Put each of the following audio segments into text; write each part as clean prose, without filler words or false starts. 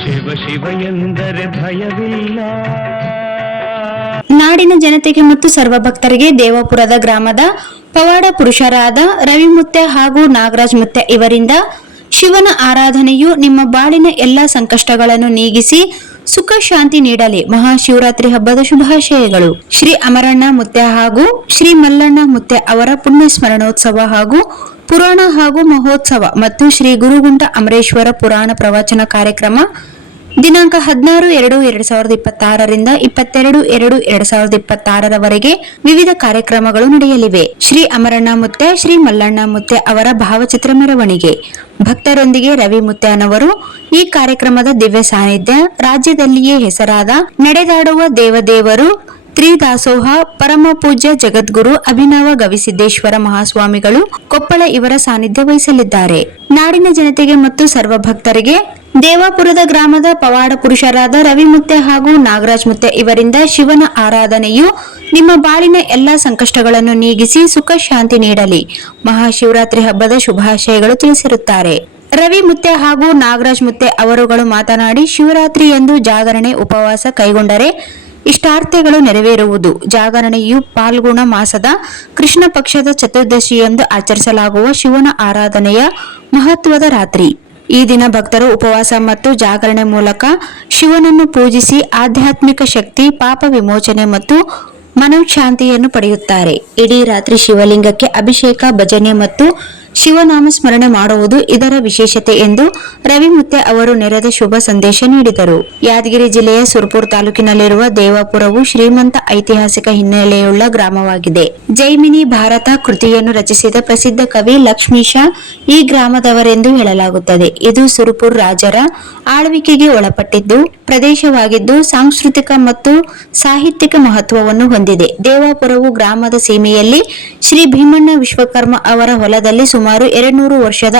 ಶಿವ ಶಿವ ಎಂದರೆ ಭಯವಿಲ್ಲ. ನಾಡಿನ ಜನತೆಗೆ ಮತ್ತು ಸರ್ವ ಭಕ್ತರಿಗೆ ದೇವಪುರದ ಗ್ರಾಮದ ಪವಾಡ ಪುರುಷರಾದ ರವಿಮುತ್ಯ ಹಾಗೂ ನಾಗರಾಜ್ ಮುತ್ಯ ಇವರಿಂದ ಶಿವನ ಆರಾಧನೆಯು ನಿಮ್ಮ ಬಾಳಿನ ಎಲ್ಲಾ ಸಂಕಷ್ಟಗಳನ್ನು ನೀಗಿಸಿ ಸುಖ ಶಾಂತಿ ನೀಡಲಿ. ಮಹಾಶಿವರಾತ್ರಿ ಹಬ್ಬದ ಶುಭಾಶಯಗಳು. ಶ್ರೀ ಅಮರಣ್ಣ ಮುತ್ಯ ಹಾಗೂ ಶ್ರೀ ಮಲ್ಲಣ್ಣ ಮುತ್ಯ ಅವರ ಪುಣ್ಯ ಸ್ಮರಣೋತ್ಸವ ಹಾಗೂ ಪುರಾಣ ಹಾಗೂ ಮಹೋತ್ಸವ ಮತ್ತು ಶ್ರೀ ಗುರುಗುಂಟ ಅಮರೇಶ್ವರ ಪುರಾಣ ಪ್ರವಚನ ಕಾರ್ಯಕ್ರಮ ದಿನಾಂಕ 16-2-2026 ರಿಂದ 22-2-2026 ವಿವಿಧ ಕಾರ್ಯಕ್ರಮಗಳು ನಡೆಯಲಿವೆ. ಶ್ರೀ ಅಮರಣ್ಣ ಮುತ್ಯ ಶ್ರೀ ಮಲ್ಲಣ್ಣ ಮುತ್ಯ ಅವರ ಭಾವಚಿತ್ರ ಮೆರವಣಿಗೆ, ಭಕ್ತರೊಂದಿಗೆ ರವಿ ಮುತ್ಯನವರು. ಈ ಕಾರ್ಯಕ್ರಮದ ದಿವ್ಯ ಸಾನ್ನಿಧ್ಯ ರಾಜ್ಯದಲ್ಲಿಯೇ ಹೆಸರಾದ ನಡೆದಾಡುವ ದೇವದೇವರು ತ್ರಿದಾಸೋಹ ಪರಮ ಪೂಜ್ಯ ಜಗದ್ಗುರು ಅಭಿನವ ಗವಿಸಿದ್ದೇಶ್ವರ ಮಹಾಸ್ವಾಮಿಗಳು ಕೊಪ್ಪಳ ಇವರ ಸಾನ್ನಿಧ್ಯ ವಹಿಸಲಿದ್ದಾರೆ. ನಾಡಿನ ಜನತೆಗೆ ಮತ್ತು ಸರ್ವ ಭಕ್ತರಿಗೆ ದೇವಾಪುರದ ಗ್ರಾಮದ ಪವಾಡ ಪುರುಷರಾದ ರವಿಮುತ್ಯ ಹಾಗೂ ನಾಗರಾಜ್ ಮುತ್ಯ ಇವರಿಂದ ಶಿವನ ಆರಾಧನೆಯು ನಿಮ್ಮ ಬಾಳಿನ ಎಲ್ಲಾ ಸಂಕಷ್ಟಗಳನ್ನು ನೀಗಿಸಿ ಸುಖ ಶಾಂತಿ ನೀಡಲಿ. ಮಹಾಶಿವರಾತ್ರಿ ಹಬ್ಬದ ಶುಭಾಶಯಗಳು ತಿಳಿಸಿರುತ್ತಾರೆ. ರವಿ ಮುತ್ಯ ಹಾಗೂ ನಾಗರಾಜ್ ಮುತ್ಯ ಅವರುಗಳು ಮಾತನಾಡಿ, ಶಿವರಾತ್ರಿಯಂದು ಜಾಗರಣೆ ಉಪವಾಸ ಕೈಗೊಂಡರೆ ಇಷ್ಟಾರ್ಥಗಳು ನೆರವೇರುವುದು. ಜಾಗರಣೆಯು ಪಾಲ್ಗುಣ ಮಾಸದ ಕೃಷ್ಣ ಪಕ್ಷದ ಚತುರ್ದಶಿಯಂದು ಆಚರಿಸಲಾಗುವ ಶಿವನ ಆರಾಧನೆಯ ಮಹತ್ವದ ರಾತ್ರಿ. ಈ ದಿನ ಭಕ್ತರು ಉಪವಾಸ ಮತ್ತು ಜಾಗರಣೆ ಮೂಲಕ ಶಿವನನ್ನು ಪೂಜಿಸಿ ಆಧ್ಯಾತ್ಮಿಕ ಶಕ್ತಿ, ಪಾಪ ವಿಮೋಚನೆ ಮತ್ತು ಮನಃಶಾಂತಿಯನ್ನು ಪಡೆಯುತ್ತಾರೆ. ಇಡೀ ರಾತ್ರಿ ಶಿವಲಿಂಗಕ್ಕೆ ಅಭಿಷೇಕ, ಭಜನೆ ಮತ್ತು ಶಿವನಾಮ ಸ್ಮರಣೆ ಮಾಡುವುದು ಇದರ ವಿಶೇಷತೆ ಎಂದು ರವಿಮುತ್ಯ ಅವರು ನೆರೆದ ಶುಭ ಸಂದೇಶ ನೀಡಿದರು. ಯಾದಗಿರಿ ಜಿಲ್ಲೆಯ ಸುರಪುರ ತಾಲೂಕಿನಲ್ಲಿರುವ ದೇವಾಪುರವು ಶ್ರೀಮಂತ ಐತಿಹಾಸಿಕ ಹಿನ್ನೆಲೆಯುಳ್ಳ ಗ್ರಾಮವಾಗಿದೆ. ಜೈಮಿನಿ ಭಾರತ ಕೃತಿಯನ್ನು ರಚಿಸಿದ ಪ್ರಸಿದ್ಧ ಕವಿ ಲಕ್ಷ್ಮೀಶ ಈ ಗ್ರಾಮದವರೆಂದು ಹೇಳಲಾಗುತ್ತದೆ. ಇದು ಸುರಪುರ ರಾಜರ ಆಳ್ವಿಕೆಗೆ ಒಳಪಟ್ಟಿದ್ದು ಪ್ರದೇಶವಾಗಿದ್ದು ಸಾಂಸ್ಕೃತಿಕ ಮತ್ತು ಸಾಹಿತ್ಯಿಕ ಮಹತ್ವವನ್ನು ಹೊಂದಿದೆ. ದೇವಾಪುರವು ಗ್ರಾಮದ ಸೀಮೆಯಲ್ಲಿ ಶ್ರೀ ಭೀಮಣ್ಣ ವಿಶ್ವಕರ್ಮ ಅವರ ಹೊಲದಲ್ಲಿ ಸುಮಾರು 200 ವರ್ಷದ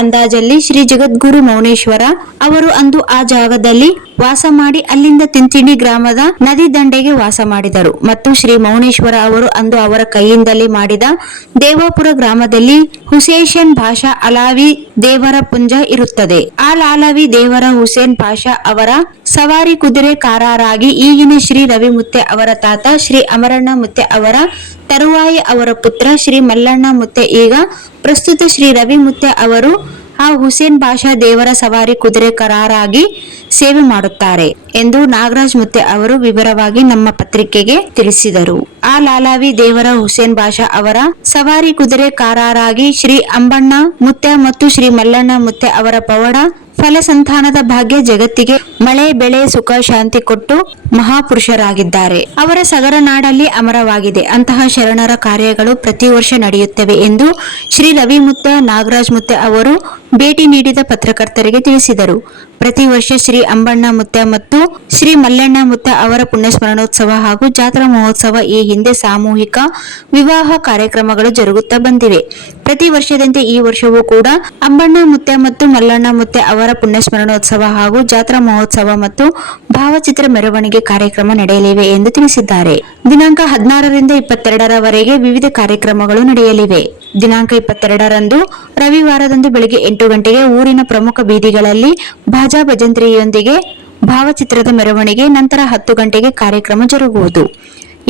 ಅಂದಾಜಲ್ಲಿ ಶ್ರೀ ಜಗದ್ಗುರು ಮೌನೇಶ್ವರ ಅವರು ಅಂದು ಆ ಜಾಗದಲ್ಲಿ ವಾಸ ಮಾಡಿ ಅಲ್ಲಿಂದ ತಿಂತಿಣಿ ಗ್ರಾಮದ ನದಿ ದಂಡೆಗೆ ವಾಸ ಮಾಡಿದರು ಮತ್ತು ಶ್ರೀ ಮೌನೇಶ್ವರ ಅವರು ಅಂದು ಅವರ ಕೈಯಿಂದಲೇ ಮಾಡಿದ ದೇವಾಪುರ ಗ್ರಾಮದಲ್ಲಿ ಹುಸೇನ್ ಪಾಷಾ ಅಲಾವಿ ದೇವರ ಪುಂಜ ಇರುತ್ತದೆ. ಆ ಲಾಲವಿ ದೇವರ ಹುಸೇನ್ ಪಾಷಾ ಅವರ ಸವಾರಿ ಕುದುರೆ ಕಾರರಾಗಿ ಈಗಿನ ಶ್ರೀ ರವಿ ಮುತ್ಯ ಅವರ ತಾತ ಶ್ರೀ ಅಮರಣ್ಣ ಮುತ್ಯ ಅವರ ತರುವಾಯ ಅವರ ಪುತ್ರ ಶ್ರೀ ಮಲ್ಲಣ್ಣ ಮುತ್ಯ ಈಗ ಪ್ರಸ್ತುತ ಶ್ರೀ ರವಿ ಮುತ್ಯ ಅವರು ಆ ಹುಸೇನ್ ಪಾಷಾ ದೇವರ ಸವಾರಿ ಕುದುರೆ ಕಾರರಾಗಿ ಸೇವೆ ಮಾಡುತ್ತಾರೆ ಎಂದು ನಾಗರಾಜ್ ಮುತ್ಯ ಅವರು ವಿವರವಾಗಿ ನಮ್ಮ ಪತ್ರಿಕೆಗೆ ತಿಳಿಸಿದರು. ಆ ಲಾಲಾವಿ ದೇವರ ಹುಸೇನ್ ಪಾಷಾ ಅವರ ಸವಾರಿ ಕುದುರೆ ಕಾರರಾಗಿ ಶ್ರೀ ಅಂಬಣ್ಣ ಮುತ್ಯ ಮತ್ತು ಶ್ರೀ ಮಲ್ಲಣ್ಣ ಮುತ್ಯ ಅವರ ಪವಾಡ ಫಲ ಸಂತಾನದ ಭಾಗ್ಯ, ಜಗತ್ತಿಗೆ ಮಳೆ ಬೆಳೆ ಸುಖ ಶಾಂತಿ ಕೊಟ್ಟು ಮಹಾಪುರುಷರಾಗಿದ್ದಾರೆ. ಅವರ ಸಗರ ನಾಡಲ್ಲಿ ಅಮರವಾಗಿದೆ. ಅಂತಹ ಶರಣರ ಕಾರ್ಯಗಳು ಪ್ರತಿ ವರ್ಷ ನಡೆಯುತ್ತವೆ ಎಂದು ಶ್ರೀ ರವಿ ಮುತ್ಯ, ನಾಗರಾಜ್ ಮುತ್ಯ ಅವರು ಭೇಟಿ ನೀಡಿದ ಪತ್ರಕರ್ತರಿಗೆ ತಿಳಿಸಿದರು. ಪ್ರತಿ ವರ್ಷ ಶ್ರೀ ಅಂಬಣ್ಣ ಮುತ್ಯ ಮತ್ತು ಶ್ರೀ ಮಲ್ಲಣ್ಣ ಮುತ್ಯ ಅವರ ಪುಣ್ಯಸ್ಮರಣೋತ್ಸವ ಹಾಗೂ ಜಾತ್ರಾ ಮಹೋತ್ಸವ ಈ ಹಿಂದೆ ಸಾಮೂಹಿಕ ವಿವಾಹ ಕಾರ್ಯಕ್ರಮಗಳು ಜರುಗುತ್ತಾ ಬಂದಿವೆ. ಪ್ರತಿ ವರ್ಷದಂತೆ ಈ ವರ್ಷವೂ ಕೂಡ ಅಂಬಣ್ಣ ಮುತ್ಯ ಮತ್ತು ಮಲ್ಲಣ್ಣ ಮುತ್ಯ ಅವರ ಪುಣ್ಯಸ್ಮರಣೋತ್ಸವ ಹಾಗೂ ಜಾತ್ರಾ ಮಹೋತ್ಸವ ಮತ್ತು ಭಾವಚಿತ್ರ ಮೆರವಣಿಗೆ ಕಾರ್ಯಕ್ರಮ ನಡೆಯಲಿವೆ ಎಂದು ತಿಳಿಸಿದ್ದಾರೆ. ದಿನಾಂಕ 16ರಿಂದ 22ರವರೆಗೆ ವಿವಿಧ ಕಾರ್ಯಕ್ರಮಗಳು ನಡೆಯಲಿವೆ. ದಿನಾಂಕ 22ರಂದು ರವಿವಾರದಂದು ಬೆಳಗ್ಗೆ 8 ಗಂಟೆಗೆ ಊರಿನ ಪ್ರಮುಖ ಬೀದಿಗಳಲ್ಲಿ ಬಾಜಾ ಭಜಂತ್ರಿಯೊಂದಿಗೆ ಭಾವಚಿತ್ರದ ಮೆರವಣಿಗೆ, ನಂತರ 10 ಗಂಟೆಗೆ ಕಾರ್ಯಕ್ರಮ ಜರುಗುವುದು.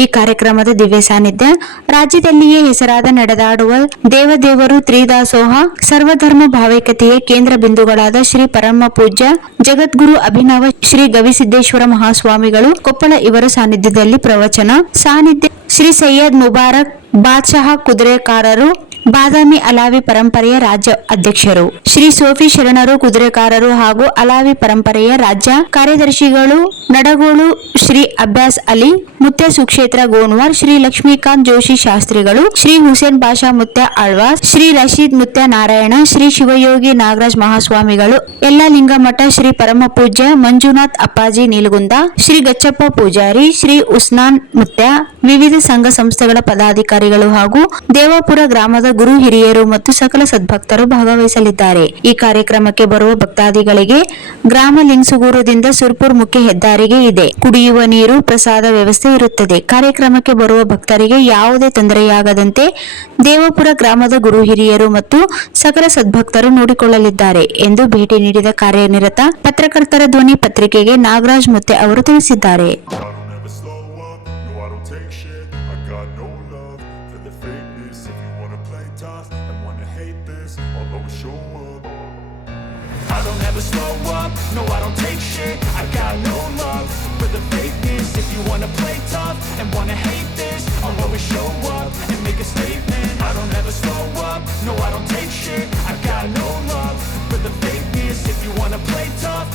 ಈ ಕಾರ್ಯಕ್ರಮದ ದಿವ್ಯ ಸಾನ್ನಿಧ್ಯ ರಾಜ್ಯದಲ್ಲಿಯೇ ಹೆಸರಾದ ನಡೆದಾಡುವ ದೇವದೇವರು ತ್ರಿದಾಸೋಹ ಸರ್ವಧರ್ಮ ಭಾವೈಕ್ಯತೆಯ ಕೇಂದ್ರ ಬಿಂದುಗಳಾದ ಶ್ರೀ ಪರಮ ಪೂಜ್ಯ ಜಗದ್ಗುರು ಅಭಿನವ ಶ್ರೀ ಗವಿಸಿದ್ದೇಶ್ವರ ಮಹಾಸ್ವಾಮಿಗಳು ಕೊಪ್ಪಳ ಇವರ ಸಾನ್ನಿಧ್ಯದಲ್ಲಿ ಪ್ರವಚನ ಸಾನ್ನಿಧ್ಯ. ಶ್ರೀ ಸೈಯದ್ ಮುಬಾರಕ್ ಬಾದ್ಶಾಹ ಕುದುರೆಕಾರರು ಬಾದಾಮಿ ಅಲಾವಿ ಪರಂಪರೆಯ ರಾಜ್ಯ ಅಧ್ಯಕ್ಷರು, ಶ್ರೀ ಸೋಫಿ ಶರಣರು ಕುದುರೆಕಾರರು ಹಾಗೂ ಅಲಾವಿ ಪರಂಪರೆಯ ರಾಜ್ಯ ಕಾರ್ಯದರ್ಶಿಗಳು, ನಡಗೋಳು ಶ್ರೀ ಅಬ್ಬಾಸ್ ಅಲಿ ಮುತ್ಯ ಸುಕ್ಷೇತ್ರ ಗೋನ್ವಾರ್, ಶ್ರೀ ಲಕ್ಷ್ಮೀಕಾಂತ್ ಜೋಶಿ ಶಾಸ್ತ್ರಿಗಳು, ಶ್ರೀ ಹುಸೇನ್ ಪಾಷಾ ಮುತ್ಯ ಆಳ್ವಾಸ್, ಶ್ರೀ ರಶೀದ್ ಮುತ್ಯ ನಾರಾಯಣ, ಶ್ರೀ ಶಿವಯೋಗಿ ನಾಗರಾಜ್ ಮಹಾಸ್ವಾಮಿಗಳು, ಎಲ್ಲ ಲಿಂಗಮಠ ಶ್ರೀ ಪರಮ ಪೂಜ್ಯ ಮಂಜುನಾಥ್ ಅಪ್ಪಾಜಿ ನೀಲಗುಂದ, ಶ್ರೀ ಗಚ್ಚಪ್ಪ ಪೂಜಾರಿ, ಶ್ರೀ ಉಸ್ನಾನ್ ಮುತ್ಯ, ವಿವಿಧ ಸಂಘ ಸಂಸ್ಥೆಗಳ ಪದಾಧಿಕಾರಿಗಳು ಹಾಗೂ ದೇವಾಪುರ ಗ್ರಾಮದ ಗ್ರಾಮದ ಗುರು ಹಿರಿಯರು ಮತ್ತು ಸಕಲ ಸದ್ಭಕ್ತರು ಭಾಗವಹಿಸಲಿದ್ದಾರೆ. ಈ ಕಾರ್ಯಕ್ರಮಕ್ಕೆ ಬರುವ ಭಕ್ತಾದಿಗಳಿಗೆ ಗ್ರಾಮ ಲಿಂಗಸುಗೂರದಿಂದ ಸುರ್ಪುರ್ ಮುಖ್ಯ ಹೆದ್ದಾರಿಗೆ ಇದೆ. ಕುಡಿಯುವ ನೀರು, ಪ್ರಸಾದ ವ್ಯವಸ್ಥೆ ಇರುತ್ತದೆ. ಕಾರ್ಯಕ್ರಮಕ್ಕೆ ಬರುವ ಭಕ್ತರಿಗೆ ಯಾವುದೇ ತೊಂದರೆಯಾಗದಂತೆ ದೇವಪುರ ಗ್ರಾಮದ ಗುರು ಹಿರಿಯರು ಮತ್ತು ಸಕಲ ಸದ್ಭಕ್ತರು ನೋಡಿಕೊಳ್ಳಲಿದ್ದಾರೆ ಎಂದು ಭೇಟಿ ನೀಡಿದ ಕಾರ್ಯನಿರತ ಪತ್ರಕರ್ತರ ಧ್ವನಿ ಪತ್ರಿಕೆಗೆ ನಾಗರಾಜ್ ಮುತ್ತೆ ಅವರು ತಿಳಿಸಿದ್ದಾರೆ. I don't ever slow up, no I don't take shit. I got no love for the fakeness. If you wanna play tough and wanna hate this, I'll always show up and make a statement. I don't ever slow up, no I don't take shit. I got no love for the fakeness. If you wanna play tough